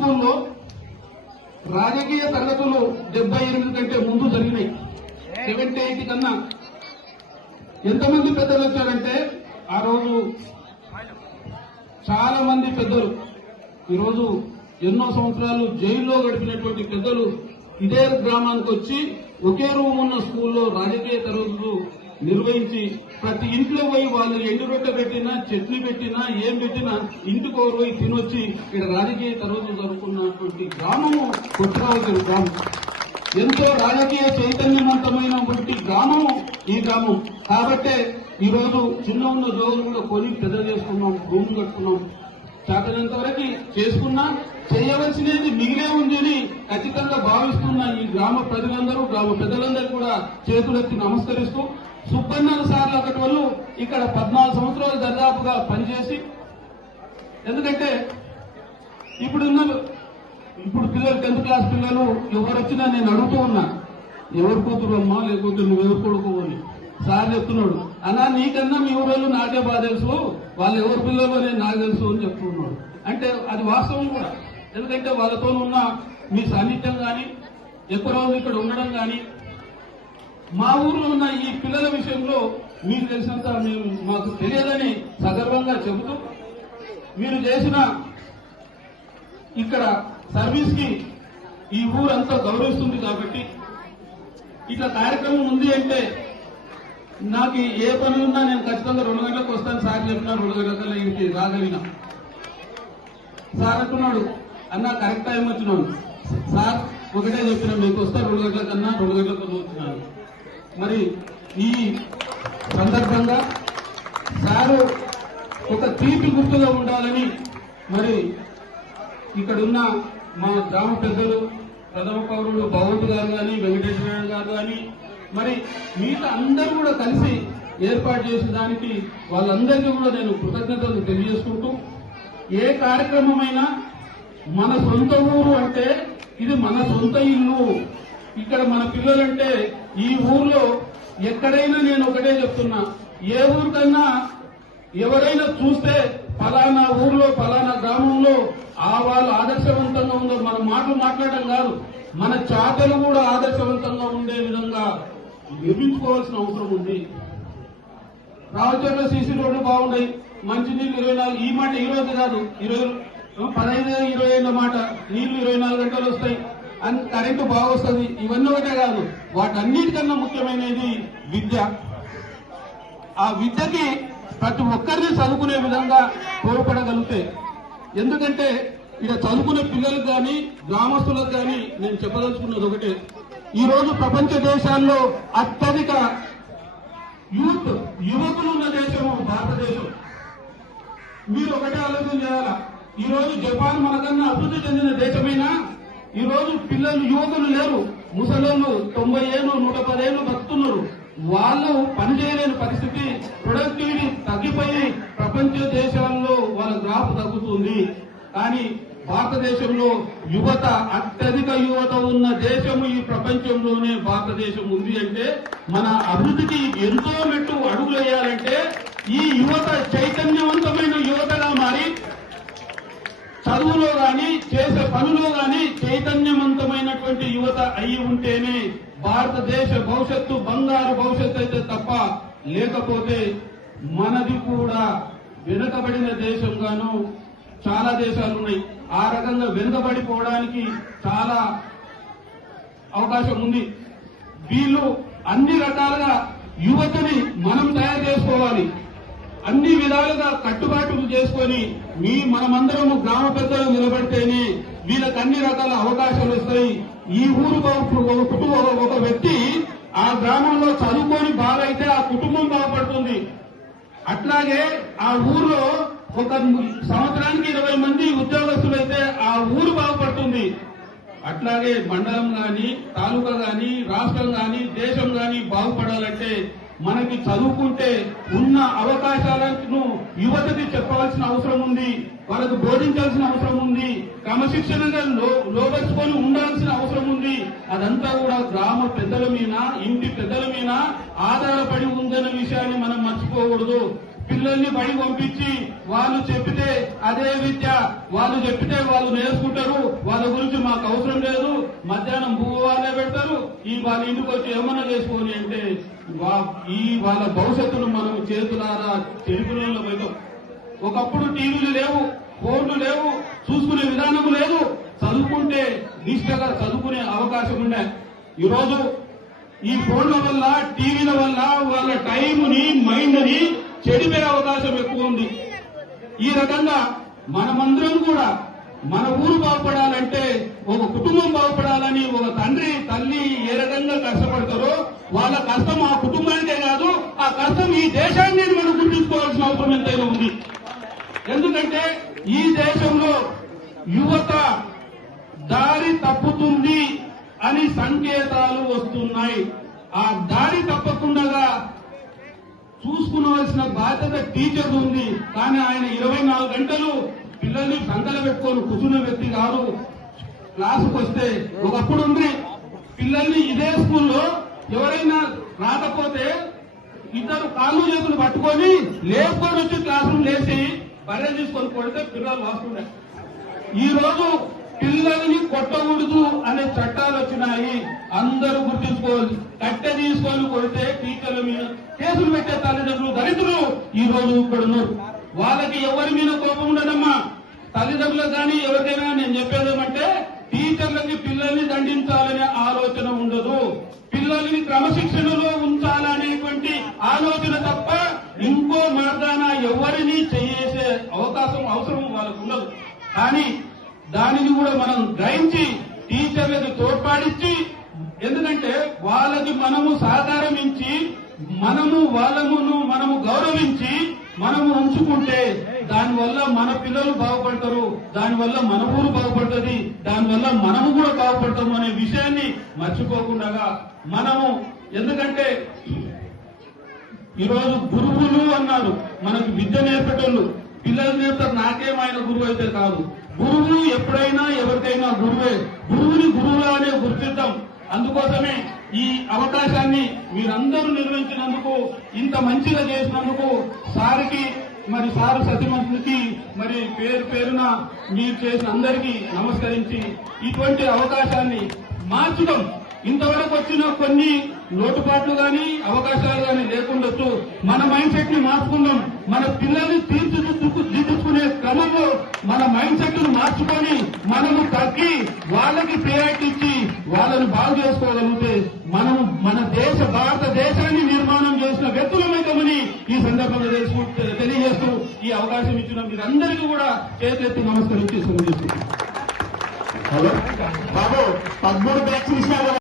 స్కూల్లో రాజకీయ తరగతులు 78 కంటే ముందు జరిగినాయి. 78 కన్నా ఎంతమంది పెద్దలు వచ్చారంటే ఆ రోజు చాలా మంది పెద్దలు, ఈరోజు ఎన్నో సంవత్సరాలు జైల్లో గడిపినటువంటి పెద్దలు ఇదే గ్రామానికి వచ్చి ఒకే రూమ్ ఉన్న స్కూల్లో రాజకీయ తరగతులు నిర్వహించి ప్రతి ఇంట్లో పోయి వాళ్ళు ఎండు రొట్టె పెట్టినా చట్నీ పెట్టినా ఏం పెట్టినా ఇంటికి పోయి తినొచ్చి ఇక్కడ రాజకీయ తరగతులు జరుపుకున్నటువంటి గ్రామము కొట్టరావతి గ్రామం. ఎంతో రాజకీయ చైతన్యవంతమైనటువంటి గ్రామము ఈ గ్రామం. కాబట్టే ఈరోజు చిన్న ఉన్న జోగులు కూడా కొని పెద్ద చేసుకున్నాం, రూమ్ కట్టుకున్నాం. చేతనంత వరకు చేసుకున్నా చేయవలసినది మిగిలే ఉంది అని ఖచ్చితంగా భావిస్తున్న ఈ గ్రామ ప్రజలందరూ, గ్రామ పెద్దలందరూ కూడా చేతులెత్తి నమస్కరిస్తూ సుబ్బన్న సార్లు ఒకటి వాళ్ళు ఇక్కడ 14 సంవత్సరాలు దాదాపుగా పనిచేసి, ఎందుకంటే ఇప్పుడు పిల్లలు 10th క్లాస్ పిల్లలు ఎవరు వచ్చినా నేను అడుగుతూ ఉన్నా, ఎవరు కూతురు అమ్మా లేకపోతే నువ్వెవరు కొడుకు అని. సార్ చెప్తున్నాడు, అన్నా నీకన్నా మీ ఊరోళ్ళు నాకే బాగా తెలుసు, వాళ్ళు ఎవరు పిల్లలు అనేది నాకు తెలుసు అని చెప్తున్నాడు. అంటే అది వాస్తవం కూడా. ఎందుకంటే వాళ్ళతో ఉన్న మీ సాన్నిధ్యం కానీ ఎక్కువ రోజులు ఇక్కడ ఉండడం కానీ మా ఊర్లో ఉన్న ఈ పిల్లల విషయంలో మీకు తెలిసినంత మాకు తెలియదని సగర్వంగా చెబుతూ, మీరు చేసిన ఇక్కడ సర్వీస్ కి ఈ ఊరంతా గౌరవిస్తుంది. కాబట్టి ఇట్లా కార్యక్రమం ఉంది అంటే నాకు ఏ పనులున్నా నేను ఖచ్చితంగా 2 గంటలకు వస్తాను. సార్ చెప్పినా 2 గంటల ఇంటికి రాగలిగినా. సార్ అంటున్నాడు, అన్న కరెక్ట్ టైం వచ్చినాను సార్, ఒకటే చెప్పినా మీకు వస్తా 2 గంటల కన్నా 2 గంటలకు వచ్చినాను. మరి ఈ సందర్భంగా సారు ఒక తీపి గుర్తుగా ఉండాలని మరి ఇక్కడున్న మా గ్రామ పెద్దలు, ప్రథమ పౌరులు భగవంతు గారు కానీ, వెంకటేశ్వర గారు కానీ, మరి మిగతా అందరూ కూడా కలిసి ఏర్పాటు చేసిన దానికి వాళ్ళందరికీ కూడా నేను కృతజ్ఞతలు తెలియజేసుకుంటూ, ఏ కార్యక్రమమైనా మన సొంత ఊరు అంటే ఇది మన సొంత ఇల్లు. ఇక్కడ మన పిల్లలంటే ఈ ఊర్లో ఎక్కడైనా నేను ఒకటే చెప్తున్నా, ఏ ఊరికన్నా ఎవరైనా చూస్తే ఫలానా ఊర్లో ఫలానా గ్రామంలో వాళ్ళు ఆదర్శవంతంగా ఉందో మన మాటలు మాట్లాడడం కాదు, మన చాతలు కూడా ఆదర్శవంతంగా ఉండే విధంగా నిర్మించుకోవాల్సిన అవసరం ఉంది. రావచోట్ల సీసీ రోడ్లు బాగున్నాయి, మంచినీళ్ళు 24, ఈ మాట ఈ రోజు కాదు, 15-20 ఏళ్ల మాట, నీళ్లు 24 గంటలు వస్తాయి, కరెంటు బాగా వస్తుంది. ఇవన్నీ ఒకటే కాదు, వాటన్నిటికన్నా ముఖ్యమైనది విద్య. ఆ విద్యకి ప్రతి ఒక్కరిని చదువుకునే విధంగా తోడ్పడగలిగితే, ఎందుకంటే ఇక చదువుకునే పిల్లలకు కానీ గ్రామస్తులకు కానీ నేను చెప్పదలుచుకున్నది ఒకటే, ఈ రోజు ప్రపంచ దేశాల్లో అత్యధిక యువకులు ఉన్న దేశము భారతదేశం. మీరు ఒకటే ఆలోచన చేయాలా, ఈ రోజు జపాన్ మనకన్నా అభివృద్ధి చెందిన దేశమైనా ఈ రోజు పిల్లలు యువకులు లేరు, ముసలోళ్ళు 90 ఏళ్ళు 110 ఏళ్ళు బతుకుతున్నారు. వాళ్ళు పనిచేయలేని పరిస్థితి, ప్రొడక్టివిటీ తగ్గిపోయి ప్రపంచ దేశాల్లో వాళ్ళ గ్రాఫ్ తగ్గుతుంది. కానీ భారతదేశంలో యువత, అత్యధిక యువత ఉన్న దేశము ఈ ప్రపంచంలోనే భారతదేశం ఉంది. అంటే మన అభివృద్ధికి ఎంతో మెట్టు అడుగులు వేయాలంటే ఈ యువత చైతన్యవంతమైన యువతగా మారి చదువులో గాని చేసే పనులో గాని చైతన్యవంతమైనటువంటి యువత అయి ఉంటేనే భారతదేశ భవిష్యత్తు బంగారు భవిష్యత్తు అయితే తప్ప, లేకపోతే మనది కూడా వెనుకబడిన దేశంగాను చాలా దేశాలు ఉన్నాయి. ఆ రకంగా వెనుకబడిపోవడానికి చాలా అవకాశం ఉంది. వీళ్ళు అన్ని రకాలుగా యువతని మనం తయారు చేసుకోవాలి, అన్ని విధాలుగా కట్టుబాట్లు చేసుకొని మనమందరం గ్రామ పెద్దలు నిలబడితేనే వీళ్ళకి అన్ని రకాల అవకాశాలు వస్తాయి. ఈ ఊరు ఒక వ్యక్తి ఆ గ్రామంలో చదువుకొని బాగైతే ఆ కుటుంబం బాగుపడుతుంది. అట్లాగే ఆ ఊర్లో ఒక సంవత్సరానికి 20 మంది ఉద్యోగస్తులైతే ఆ ఊరు బాగుపడుతుంది. అట్లాగే మండలం గాని, తాలూకా గాని, రాష్ట్రం గాని, దేశం గాని బాగుపడాలంటే మనకి చదువుకుంటే ఉన్న అవకాశాలను యువతకి చెప్పవలసిన అవసరం ఉంది, వాళ్ళకు బోధించాల్సిన అవసరం ఉంది, క్రమశిక్షణగా లోబెట్టుకొని ఉండాల్సిన అవసరం ఉంది. అదంతా కూడా గ్రామ పెద్దల మీద, ఇంటి పెద్దల మీద ఆధారపడి ఉందన్న విషయాన్ని మనం మర్చిపోకూడదు. పిల్లల్ని బడి పంపించి వాళ్ళు చెప్పితే అదే విద్య, వాళ్ళు చెప్పితే వాళ్ళు నేర్చుకుంటారు, వాళ్ళ గురించి మాకు అవసరం లేదు, మధ్యాహ్నం భూ వాళ్ళే పెడతారు, ఈ వాళ్ళ ఇంటికి వచ్చి ఏమన్నా చేసుకోని అంటే వాళ్ళ భవిష్యత్తును మనం చేతులారా చెరుకులలో పోతాం. ఒకప్పుడు టీవీలు లేవు, ఫోన్లు లేవు, చూసుకునే విధానం లేదు, చదువుకుంటే నిష్టగా చదువుకునే అవకాశం ఉండే. ఈరోజు ఈ ఫోన్ల వల్ల, టీవీల వల్ల వాళ్ళ టైంని, మైండ్ని చెడిపే అవకాశం ఎక్కువ ఉంది. ఈ రకంగా మనమందరం కూడా మన ఊరు బాగుపడాలంటే, ఒక కుటుంబం బాగుపడాలని ఒక తండ్రి తల్లి ఏ రకంగా కష్టపడతారో వాళ్ళ కష్టం ఆ కుటుంబానికే కాదు, ఆ కష్టం ఈ దేశాన్ని మనం గుర్తించుకోవాల్సిన అవసరం ఎంతైనా ఉంది. ఎందుకంటే ఈ దేశంలో యువత దారి తప్పుతుంది అని సంకేతాలు వస్తున్నాయి. ఆ దారి తప్పకుండా చూసుకోవాల్సిన బాధ్యత టీచర్ ఉంది. కానీ ఆయన 24 గంటలు పిల్లల్ని సంకలు పెట్టుకొని కూర్చున్న వ్యక్తి కాదు. క్లాసుకు వస్తే ఒకప్పుడు ఉంది, పిల్లల్ని ఇదే స్కూల్లో ఎవరైనా రాకపోతే ఇద్దరు కాళ్ళు చేతులు పట్టుకొని లేపుకొని వచ్చి క్లాస్ రూమ్ లేచి బర్రె తీసుకొని కొడితే పిల్లలు వస్తుండే. ఈ రోజు పిల్లల్ని కొట్టకూడదు అనే చట్టాలు వచ్చినాయి. అందరూ గుర్తించుకోవాలి. కట్టె తీసుకొని కొడితే టీచర్ల మీద కేసులు పెట్టే తల్లిదండ్రులు దళితులు ఈ రోజు ఇక్కడ ఉన్నారు. వాళ్ళకి ఎవరి మీద కోపం ఉండదమ్మా. తల్లిదండ్రులకు కానీ ఎవరికైనా నేను చెప్పేదేమంటే, టీచర్లకి పిల్లల్ని దండించాలనే ఆలోచన ఉండదు, పిల్లల్ని క్రమశిక్షణలో ఉంచాలనేటువంటి ఆలోచన తప్ప ఇంకో మార్గాన ఎవరిని చేసే అవసరం వాళ్ళకు ఉండదు. కానీ దానిని కూడా మనం గ్రహించి టీచర్లకు తోడ్పాడిచ్చి, ఎందుకంటే వాళ్ళకి మనము సహకారం ఇచ్చి మనము గౌరవించి మనము ఉంచుకుంటే దానివల్ల మన పిల్లలు బాగుపడతారు, దానివల్ల మన ఊరు బాగుపడుతుంది, దానివల్ల మనము కూడా బాగుపడతాము అనే విషయాన్ని మర్చిపోకుండా మనము, ఎందుకంటే ఈరోజు గురువులు అన్నారు, మనకు విద్య నేర్పేటోళ్ళు పిల్లలు నేర్పుతారు. నాకేం ఆయన గురువు అయితే కాదు, గురువు ఎప్పుడైనా ఎవరికైనా గురువే. గురువుని గురువులానే గుర్తిద్దాం. అందుకోసమే ఈ అవకాశాన్ని మీరందరూ నిర్వహించినందుకు, ఇంత మంచిగా చేసినందుకు సార్కి, మరి సారు సతీమణికి మరి పేరున మీరు చేసిన అందరికీ నమస్కరించి, ఇటువంటి అవకాశాన్ని మార్చడం, ఇంతవరకు వచ్చిన కొన్ని లోటుపాట్లు గాని అవకాశాలు గాని లేకుండొచ్చు. మన మైండ్ సెట్ ని మార్చుకుందాం. మన పిల్లల్ని తీర్చిదిద్దుకునే క్రమంలో మన మైండ్ సెట్ ను మార్చుకొని మనము తగ్గి వాళ్ళకి ప్రయారిటీ ఇచ్చి వాళ్ళని బాగు చేసుకోగలిగితే మనము మన భారతదేశాన్ని నిర్మాణం చేసిన వ్యక్తులమైతామని ఈ సందర్భంగా తెలియజేస్తూ ఈ అవకాశం ఇచ్చిన మీరందరికీ కూడా చేతులెత్తి నమస్కరించి బాబు 13 బ్యాచ్